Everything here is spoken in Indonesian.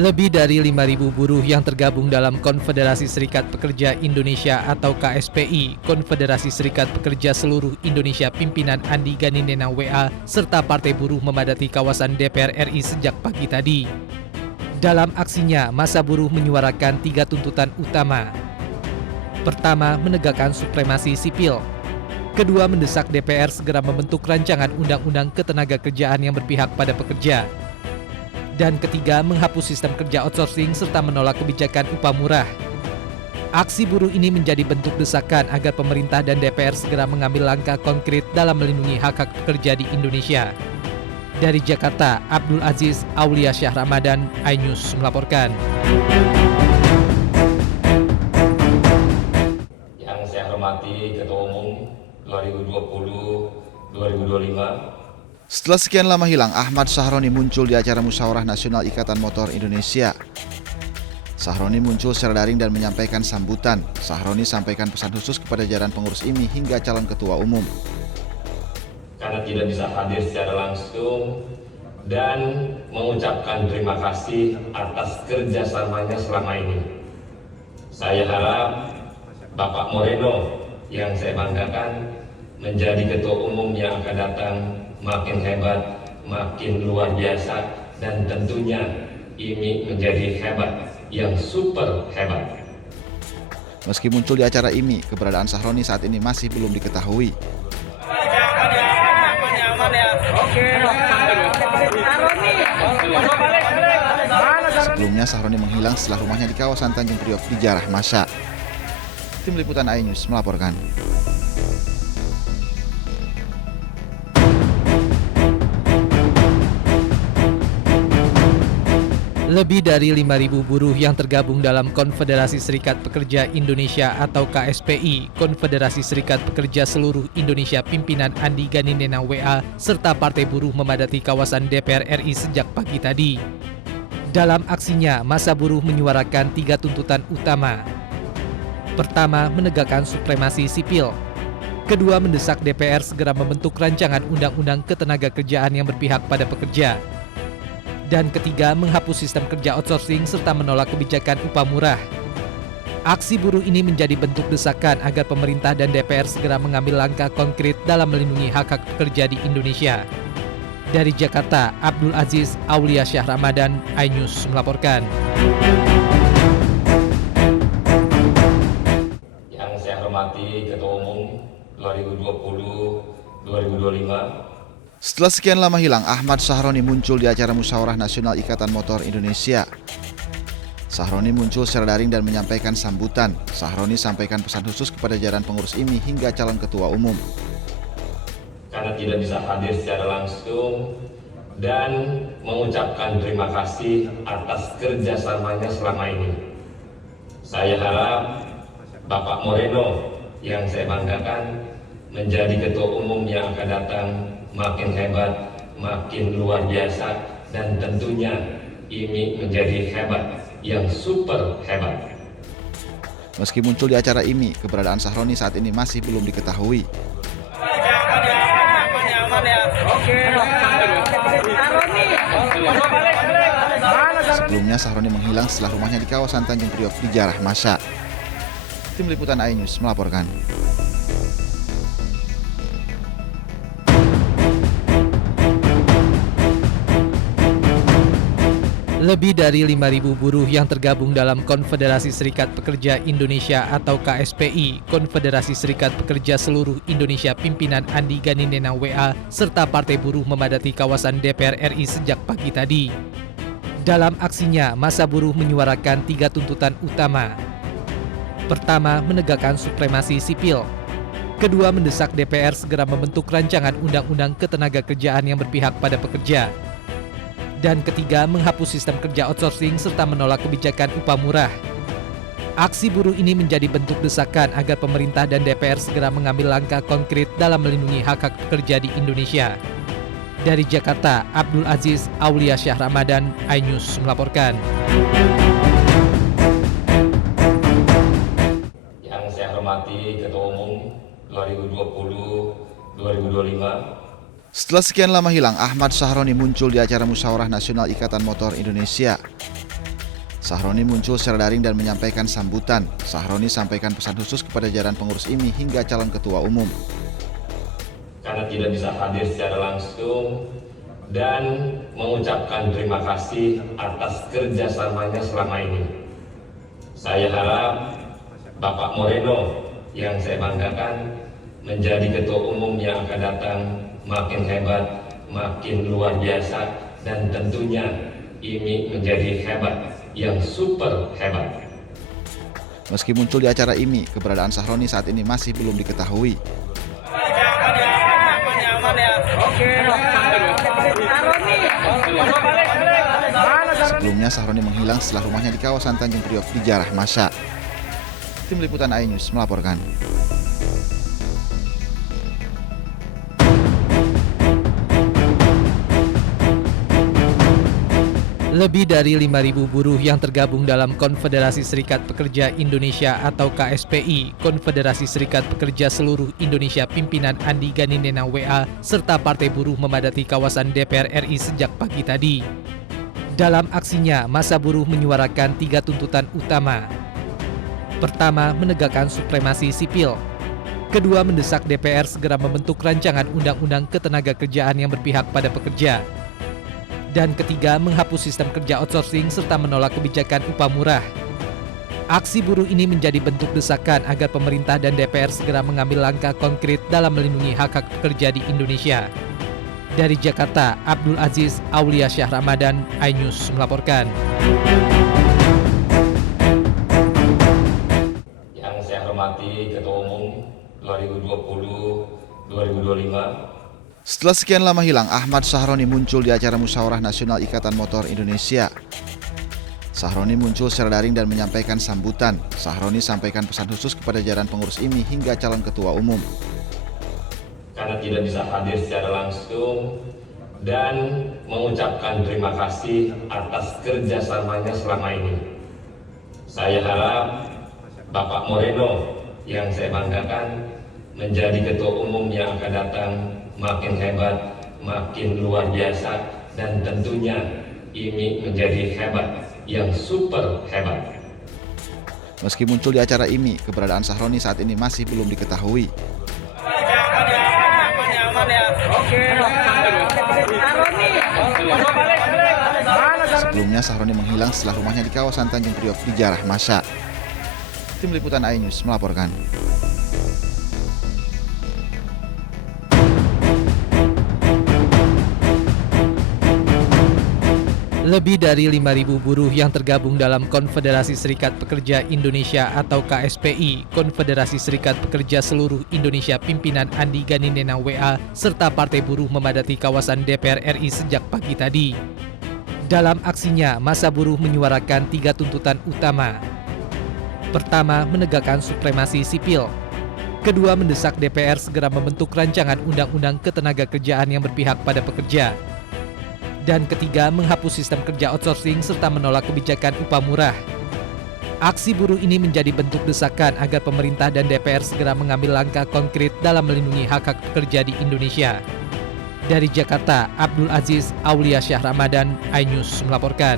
Lebih dari 5.000 buruh yang tergabung dalam Konfederasi Serikat Pekerja Indonesia atau KSPI, Konfederasi Serikat Pekerja Seluruh Indonesia pimpinan Andi Gani Nenang WA, serta Partai Buruh memadati kawasan DPR RI sejak pagi tadi. Dalam aksinya, massa buruh menyuarakan 3 tuntutan utama. Pertama, menegakkan supremasi sipil. Kedua, mendesak DPR segera membentuk rancangan undang-undang ketenagakerjaan yang berpihak pada pekerja. Dan ketiga, menghapus sistem kerja outsourcing serta menolak kebijakan upah murah. Aksi buruh ini menjadi bentuk desakan agar pemerintah dan DPR segera mengambil langkah konkret dalam melindungi hak-hak pekerja di Indonesia. Dari Jakarta, Abdul Aziz Aulia Syah Ramadan, iNews melaporkan. Yang saya hormati Ketua Umum 2020-2025. Setelah sekian lama hilang, Ahmad Sahroni muncul di acara Musyawarah Nasional Ikatan Motor Indonesia. Sahroni muncul secara daring dan menyampaikan sambutan. Sahroni sampaikan pesan khusus kepada jajaran pengurus IMI hingga calon ketua umum. Karena tidak bisa hadir secara langsung dan mengucapkan terima kasih atas kerjasamanya selama ini. Saya harap Bapak Moreno yang saya banggakan menjadi ketua umum yang akan datang makin hebat, makin luar biasa, dan tentunya IMI menjadi hebat, yang super hebat. Meski muncul di acara IMI, keberadaan Sahroni saat ini masih belum diketahui. Sebelumnya Sahroni menghilang setelah rumahnya di kawasan Tanjung Priok dijarah massa. Tim Liputan iNews melaporkan. Lebih dari 5.000 buruh yang tergabung dalam Konfederasi Serikat Pekerja Indonesia atau KSPI, Konfederasi Serikat Pekerja Seluruh Indonesia pimpinan Andi Gani Nenang WA, serta Partai Buruh memadati kawasan DPR RI sejak pagi tadi. Dalam aksinya, massa buruh menyuarakan 3 tuntutan utama. Pertama, menegakkan supremasi sipil. Kedua, mendesak DPR segera membentuk rancangan undang-undang ketenagakerjaan yang berpihak pada pekerja. Dan ketiga, menghapus sistem kerja outsourcing serta menolak kebijakan upah murah. Aksi buruh ini menjadi bentuk desakan agar pemerintah dan DPR segera mengambil langkah konkret dalam melindungi hak-hak pekerja di Indonesia. Dari Jakarta, Abdul Aziz Aulia Syah Ramadan, iNews melaporkan. Yang saya hormati Ketua Umum 2020-2025. Setelah sekian lama hilang, Ahmad Sahroni muncul di acara Musyawarah Nasional Ikatan Motor Indonesia. Sahroni muncul secara daring dan menyampaikan sambutan. Sahroni sampaikan pesan khusus kepada jajaran pengurus IMI hingga calon ketua umum. Karena tidak bisa hadir secara langsung dan mengucapkan terima kasih atas kerjasamanya selama ini. Saya harap Bapak Moreno yang saya banggakan menjadi ketua umum yang akan datang makin hebat, makin luar biasa, dan tentunya IMI menjadi hebat, yang super hebat. Meski muncul di acara IMI, keberadaan Sahroni saat ini masih belum diketahui. Sebelumnya Sahroni menghilang setelah rumahnya di kawasan Tanjung Priok dijarah massa. Tim Liputan iNews melaporkan. Lebih dari 5.000 buruh yang tergabung dalam Konfederasi Serikat Pekerja Indonesia atau KSPI, Konfederasi Serikat Pekerja Seluruh Indonesia pimpinan Andi Gani Nenang WA, serta Partai Buruh memadati kawasan DPR RI sejak pagi tadi. Dalam aksinya, massa buruh menyuarakan 3 tuntutan utama. Pertama, menegakkan supremasi sipil. Kedua, mendesak DPR segera membentuk rancangan undang-undang ketenagakerjaan yang berpihak pada pekerja. Dan ketiga, menghapus sistem kerja outsourcing serta menolak kebijakan upah murah. Aksi buruh ini menjadi bentuk desakan agar pemerintah dan DPR segera mengambil langkah konkret dalam melindungi hak-hak pekerja di Indonesia. Dari Jakarta, Abdul Aziz Aulia Syah Ramadan, iNews melaporkan. Yang saya hormati Ketua Umum 2020-2025. Setelah sekian lama hilang, Ahmad Sahroni muncul di acara Musyawarah Nasional Ikatan Motor Indonesia. Sahroni muncul secara daring dan menyampaikan sambutan. Sahroni sampaikan pesan khusus kepada jajaran pengurus IMI hingga calon ketua umum. Karena tidak bisa hadir secara langsung dan mengucapkan terima kasih atas kerjasamanya selama ini. Saya harap Bapak Moreno yang saya banggakan menjadi ketua umum yang akan datang makin hebat, makin luar biasa, dan tentunya IMI menjadi hebat, yang super hebat. Meski muncul di acara IMI, keberadaan Sahroni saat ini masih belum diketahui. Sebelumnya Sahroni menghilang setelah rumahnya di kawasan Tanjung Priok dijarah massa. Tim Liputan iNews melaporkan. Lebih dari 5.000 buruh yang tergabung dalam Konfederasi Serikat Pekerja Indonesia atau KSPI, Konfederasi Serikat Pekerja Seluruh Indonesia Pimpinan Andi Gani Nenang WA, serta Partai Buruh memadati kawasan DPR RI sejak pagi tadi. Dalam aksinya, massa buruh menyuarakan 3 tuntutan utama. Pertama, menegakkan supremasi sipil. Kedua, mendesak DPR segera membentuk rancangan undang-undang ketenagakerjaan yang berpihak pada pekerja. Dan ketiga, menghapus sistem kerja outsourcing serta menolak kebijakan upah murah. Aksi buruh ini menjadi bentuk desakan agar pemerintah dan DPR segera mengambil langkah konkret dalam melindungi hak-hak pekerja di Indonesia. Dari Jakarta, Abdul Aziz Aulia Syah Ramadan, iNews melaporkan. Yang saya hormati Ketua Umum 2020-2025. Setelah sekian lama hilang, Ahmad Sahroni muncul di acara Musyawarah Nasional Ikatan Motor Indonesia. Sahroni muncul secara daring dan menyampaikan sambutan. Sahroni sampaikan pesan khusus kepada jajaran pengurus IMI hingga calon ketua umum. Karena tidak bisa hadir secara langsung dan mengucapkan terima kasih atas kerjasamanya selama ini. Saya harap Bapak Moreno yang saya banggakan menjadi ketua umum yang akan datang makin hebat, makin luar biasa, dan tentunya IMI menjadi hebat, yang super hebat. Meski muncul di acara IMI, keberadaan Sahroni saat ini masih belum diketahui. Sebelumnya Sahroni menghilang setelah rumahnya di kawasan Tanjung Priok dijarah massa. Tim Liputan iNews melaporkan. Lebih dari 5.000 buruh yang tergabung dalam Konfederasi Serikat Pekerja Indonesia atau KSPI, Konfederasi Serikat Pekerja Seluruh Indonesia Pimpinan Andi Gani Nenang WA, serta Partai Buruh memadati kawasan DPR RI sejak pagi tadi. Dalam aksinya, massa buruh menyuarakan 3 tuntutan utama. Pertama, menegakkan supremasi sipil. Kedua, mendesak DPR segera membentuk rancangan undang-undang ketenagakerjaan yang berpihak pada pekerja. Dan ketiga, menghapus sistem kerja outsourcing serta menolak kebijakan upah murah. Aksi buruh ini menjadi bentuk desakan agar pemerintah dan DPR segera mengambil langkah konkret dalam melindungi hak-hak pekerja di Indonesia. Dari Jakarta, Abdul Aziz Aulia Syah Ramadan, iNews melaporkan.